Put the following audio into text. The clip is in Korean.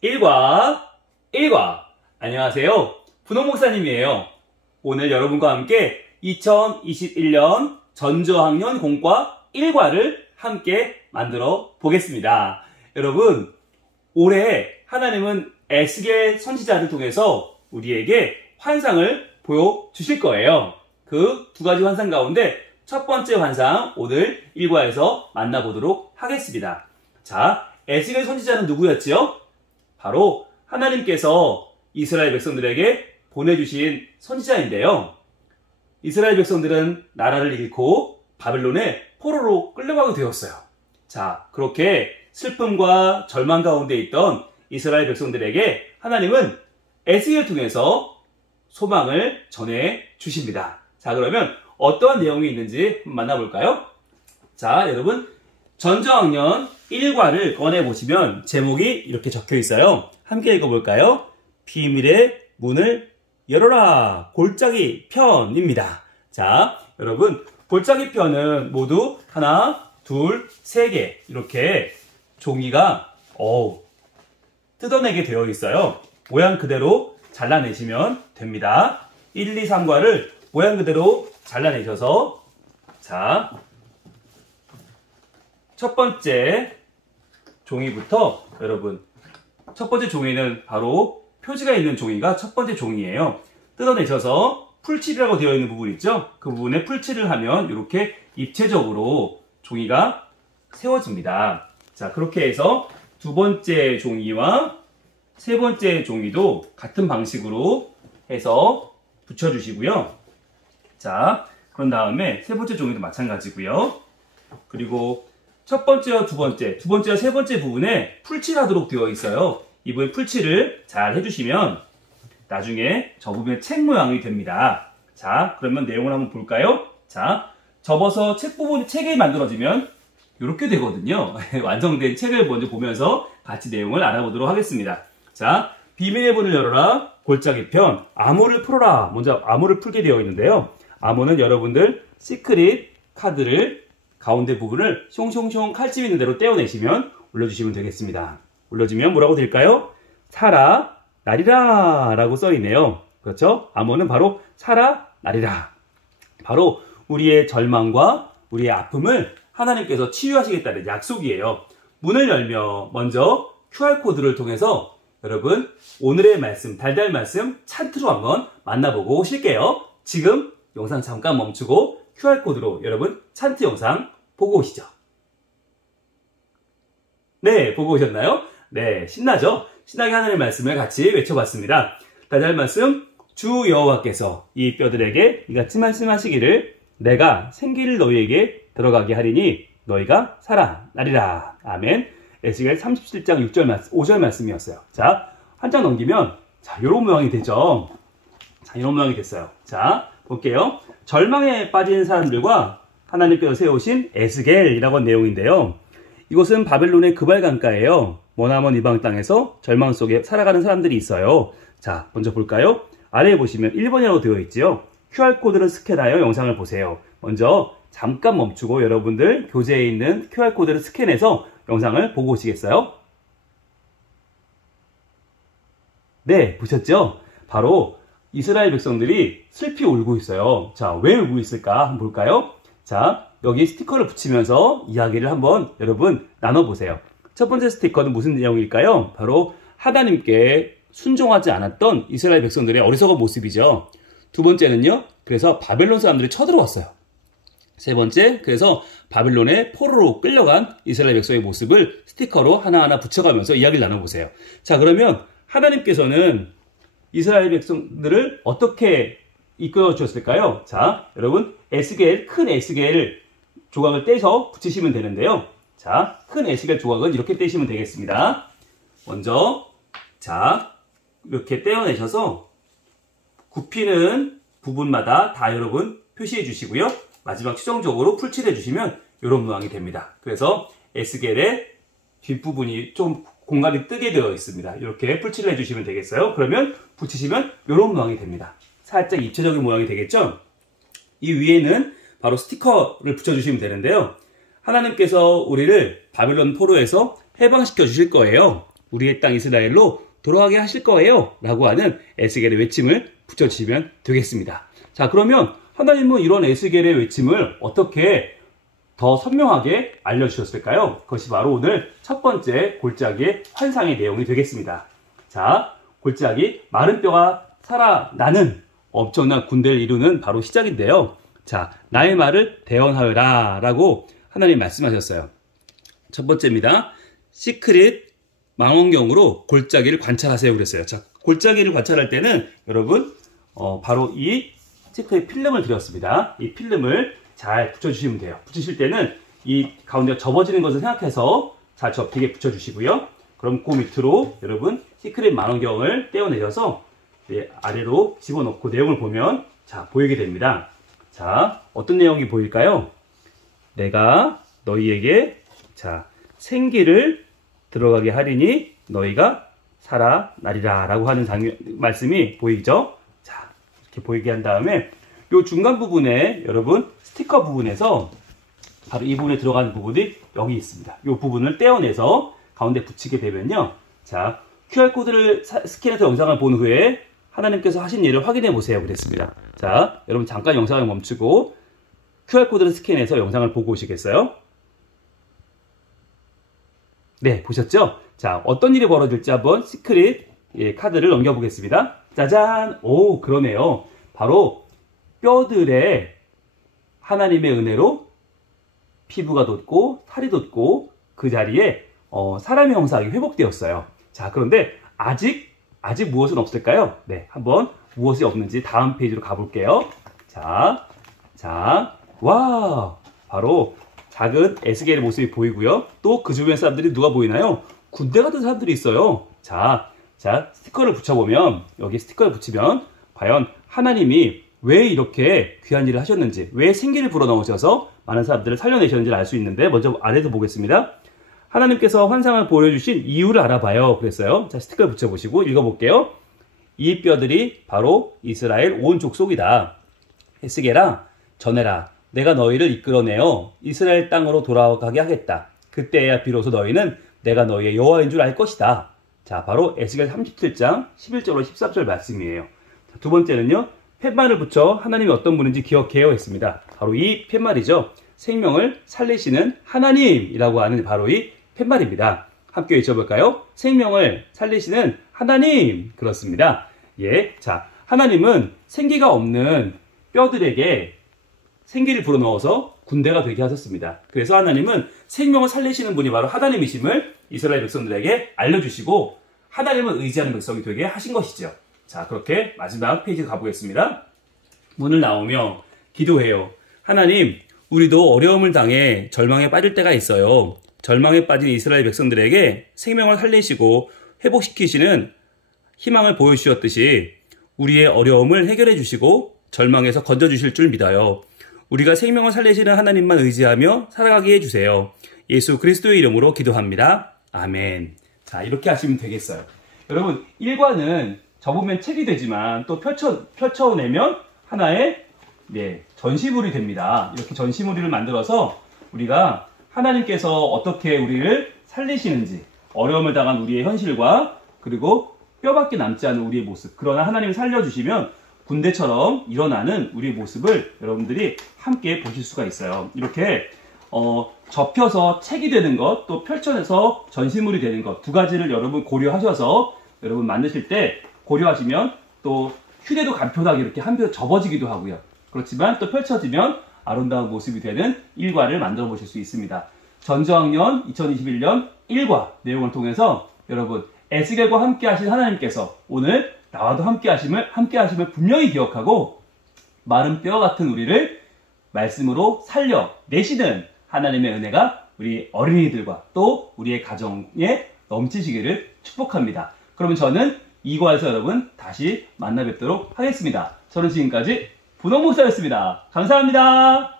일과 안녕하세요. 분홍 목사님이에요. 오늘 여러분과 함께 2021년 전저학년 공과 1과를 함께 만들어 보겠습니다. 여러분, 올해 하나님은 에스겔 선지자를 통해서 우리에게 환상을 보여주실 거예요. 그 두 가지 환상 가운데 첫 번째 환상, 오늘 1과에서 만나보도록 하겠습니다. 자, 에스겔 선지자는 누구였지요? 바로 하나님께서 이스라엘 백성들에게 보내주신 선지자인데요. 이스라엘 백성들은 나라를 잃고 바벨론의 포로로 끌려가게 되었어요. 자, 그렇게 슬픔과 절망 가운데 있던 이스라엘 백성들에게 하나님은 에스겔을 통해서 소망을 전해 주십니다. 자, 그러면 어떠한 내용이 있는지 만나볼까요? 자, 여러분, 전저학년 1과를 꺼내보시면 제목이 이렇게 적혀 있어요. 함께 읽어볼까요? 비밀의 문을 열어라. 골짜기 편입니다. 자, 여러분, 골짜기 편은 모두 하나, 둘, 세 개 이렇게 종이가 뜯어내게 되어 있어요. 모양 그대로 잘라내시면 됩니다. 1, 2, 3과를 모양 그대로 잘라내셔서, 자, 첫 번째 종이부터, 여러분, 첫 번째 종이는 바로 표지가 있는 종이가 첫 번째 종이에요. 뜯어내셔서 풀칠이라고 되어 있는 부분 있죠? 그 부분에 풀칠을 하면 이렇게 입체적으로 종이가 세워집니다. 자, 그렇게 해서 두 번째 종이와 세 번째 종이도 같은 방식으로 해서 붙여주시고요. 자, 그런 다음에 세 번째 종이도 마찬가지고요. 그리고 첫 번째와 두 번째와 세 번째 부분에 풀칠하도록 되어 있어요. 이 부분에 풀칠을 잘 해주시면 나중에 접으면 책 모양이 됩니다. 자, 그러면 내용을 한번 볼까요? 자, 접어서 책이 만들어지면 이렇게 되거든요. 완성된 책을 먼저 보면서 같이 내용을 알아보도록 하겠습니다. 자, 비밀의 문을 열어라. 골짜기 편. 암호를 풀어라. 먼저 암호를 풀게 되어 있는데요. 암호는 여러분들 시크릿 카드를 가운데 부분을 숑숑숑 칼집 있는 대로 떼어내시면 올려주시면 되겠습니다. 올려주면 뭐라고 될까요? 살아 나리라 라고 써있네요. 그렇죠? 암호는 바로 살아 나리라. 바로 우리의 절망과 우리의 아픔을 하나님께서 치유하시겠다는 약속이에요. 문을 열며 먼저 QR코드를 통해서 여러분 오늘의 말씀, 달달 말씀 찬트로 한번 만나보고 오실게요. 지금 영상 잠깐 멈추고 QR코드로 여러분 찬트 영상 보고 오시죠. 네, 보고 오셨나요? 네, 신나죠? 신나게 하나님의 말씀을 같이 외쳐봤습니다. 달달 말씀, 주 여호와께서 이 뼈들에게 이같이 말씀하시기를 내가 생기를 너희에게 들어가게 하리니 너희가 살아나리라. 아멘. 에스겔 37장 5절 말씀이었어요. 자, 한 장 넘기면 자, 요런 모양이 되죠. 자, 이런 모양이 됐어요. 자, 볼게요. 절망에 빠진 사람들과 하나님께서 세우신 에스겔이라고 한 내용인데요. 이곳은 바벨론의 그발 강가예요. 머나먼 이방 땅에서 절망 속에 살아가는 사람들이 있어요. 자, 먼저 볼까요? 아래에 보시면 1번이라고 되어 있지요. QR코드를 스캔하여 영상을 보세요. 먼저 잠깐 멈추고 여러분들 교재에 있는 QR코드를 스캔해서 영상을 보고 오시겠어요? 네, 보셨죠? 바로 이스라엘 백성들이 슬피 울고 있어요. 자, 왜 울고 있을까? 한번 볼까요? 자, 여기 스티커를 붙이면서 이야기를 한번 여러분 나눠보세요. 첫 번째 스티커는 무슨 내용일까요? 바로 하나님께 순종하지 않았던 이스라엘 백성들의 어리석은 모습이죠. 두 번째는요, 그래서 바벨론 사람들이 쳐들어왔어요. 세 번째, 그래서 바벨론의 포로로 끌려간 이스라엘 백성의 모습을 스티커로 하나하나 붙여가면서 이야기를 나눠보세요. 자, 그러면 하나님께서는 이스라엘 백성들을 어떻게 이끌어 주셨을까요? 자, 여러분, 큰 에스겔 조각을 떼서 붙이시면 되는데요. 자, 큰 에스겔 조각은 이렇게 떼시면 되겠습니다. 먼저, 자, 이렇게 떼어내셔서 굽히는 부분마다 다 여러분 표시해 주시고요. 마지막 최종적으로 풀칠해 주시면 이런 모양이 됩니다. 그래서 에스겔의 뒷부분이 좀 공간이 뜨게 되어 있습니다. 이렇게 풀칠을 해주시면 되겠어요. 그러면 붙이시면 이런 모양이 됩니다. 살짝 입체적인 모양이 되겠죠? 이 위에는 바로 스티커를 붙여주시면 되는데요. 하나님께서 우리를 바벨론 포로에서 해방시켜 주실 거예요. 우리의 땅 이스라엘로 돌아가게 하실 거예요 라고 하는 에스겔의 외침을 붙여주시면 되겠습니다. 자, 그러면 하나님은 이런 에스겔의 외침을 어떻게 더 선명하게 알려주셨을까요? 그것이 바로 오늘 첫 번째 골짜기의 환상의 내용이 되겠습니다. 자, 골짜기 마른 뼈가 살아나는 엄청난 군대를 이루는 바로 시작인데요. 자, 나의 말을 대언하여라 라고 하나님 말씀하셨어요. 첫 번째입니다. 시크릿 망원경으로 골짜기를 관찰하세요 그랬어요. 자, 골짜기를 관찰할 때는 여러분 바로 이 시크릿 필름을 드렸습니다. 이 필름을 잘 붙여주시면 돼요. 붙이실 때는 이 가운데가 접어지는 것을 생각해서 잘 접히게 붙여주시고요. 그럼 그 밑으로 여러분 시크릿 망원경을 떼어내려서 아래로 집어넣고 내용을 보면 자, 보이게 됩니다. 자, 어떤 내용이 보일까요? 내가 너희에게 자, 생기를 들어가게 하리니 너희가 살아나리라 라고 하는 말씀이 보이죠? 자, 이렇게 보이게 한 다음에 요 중간 부분에 여러분 스티커 부분에서 바로 이 부분에 들어가는 부분이 여기 있습니다. 이 부분을 떼어내서 가운데 붙이게 되면요. 자, QR코드를 스캔해서 영상을 본 후에 하나님께서 하신 일을 확인해 보세요 그랬습니다. 자, 여러분 잠깐 영상을 멈추고 QR코드를 스캔해서 영상을 보고 오시겠어요? 네, 보셨죠? 자, 어떤 일이 벌어질지 한번 시크릿 카드를 넘겨보겠습니다. 짜잔! 오, 그러네요. 바로 뼈들에 하나님의 은혜로 피부가 돋고 살이 돋고 그 자리에 사람의 형상이 회복되었어요. 자, 그런데 아직 무엇은 없을까요? 네, 한번 무엇이 없는지 다음 페이지로 가볼게요. 자, 와, 바로 작은 에스겔의 모습이 보이고요. 또 그 주변 사람들이 누가 보이나요? 군대 같은 사람들이 있어요. 자, 스티커를 붙여보면 여기 스티커를 붙이면 과연 하나님이 왜 이렇게 귀한 일을 하셨는지, 왜 생기를 불어넣으셔서 많은 사람들을 살려내셨는지를 알 수 있는데 먼저 아래에서 보겠습니다. 하나님께서 환상을 보여주신 이유를 알아봐요 그랬어요. 자, 스티커를 붙여보시고 읽어볼게요. 이 뼈들이 바로 이스라엘 온 족속이다. 에스겔아, 전해라. 내가 너희를 이끌어내어 이스라엘 땅으로 돌아가게 하겠다. 그때야 비로소 너희는 내가 너희의 여호와인 줄 알 것이다. 자, 바로 에스겔 37장 11절로 13절 말씀이에요. 자, 두 번째는요. 팻말을 붙여 하나님이 어떤 분인지 기억해요 했습니다. 바로 이 팻말이죠. 생명을 살리시는 하나님이라고 하는 바로 이 팻말입니다. 함께 외쳐볼까요? 생명을 살리시는 하나님. 그렇습니다. 예, 자, 하나님은 생기가 없는 뼈들에게 생기를 불어넣어서 군대가 되게 하셨습니다. 그래서 하나님은 생명을 살리시는 분이 바로 하나님이심을 이스라엘 백성들에게 알려주시고 하나님을 의지하는 백성이 되게 하신 것이죠. 자, 그렇게 마지막 페이지 가보겠습니다. 문을 나오며 기도해요. 하나님, 우리도 어려움을 당해 절망에 빠질 때가 있어요. 절망에 빠진 이스라엘 백성들에게 생명을 살리시고 회복시키시는 희망을 보여주셨듯이 우리의 어려움을 해결해 주시고 절망에서 건져주실 줄 믿어요. 우리가 생명을 살리시는 하나님만 의지하며 살아가게 해주세요. 예수 그리스도의 이름으로 기도합니다. 아멘. 자, 이렇게 하시면 되겠어요. 여러분, 일과는 접으면 책이 되지만 또 펼쳐내면 하나의 전시물이 됩니다. 이렇게 전시물을 만들어서 우리가 하나님께서 어떻게 우리를 살리시는지, 어려움을 당한 우리의 현실과 그리고 뼈밖에 남지 않은 우리의 모습, 그러나 하나님이 살려주시면 군대처럼 일어나는 우리의 모습을 여러분들이 함께 보실 수가 있어요. 이렇게 접혀서 책이 되는 것, 또 펼쳐내서 전시물이 되는 것, 두 가지를 여러분 고려하셔서 여러분 만드실 때 고려하시면 또 휴대도 간편하게 이렇게 한 표 접어지기도 하고요. 그렇지만 또 펼쳐지면 아름다운 모습이 되는 일과를 만들어 보실 수 있습니다. 전저학년 2021년 1과 내용을 통해서 여러분 에스겔과 함께 하신 하나님께서 오늘 나와도 함께 하심을 분명히 기억하고 마른 뼈 같은 우리를 말씀으로 살려내시는 하나님의 은혜가 우리 어린이들과 또 우리의 가정에 넘치시기를 축복합니다. 그러면 저는 2과에서 여러분 다시 만나 뵙도록 하겠습니다. 저는 지금까지 분홍 목사였습니다. 감사합니다.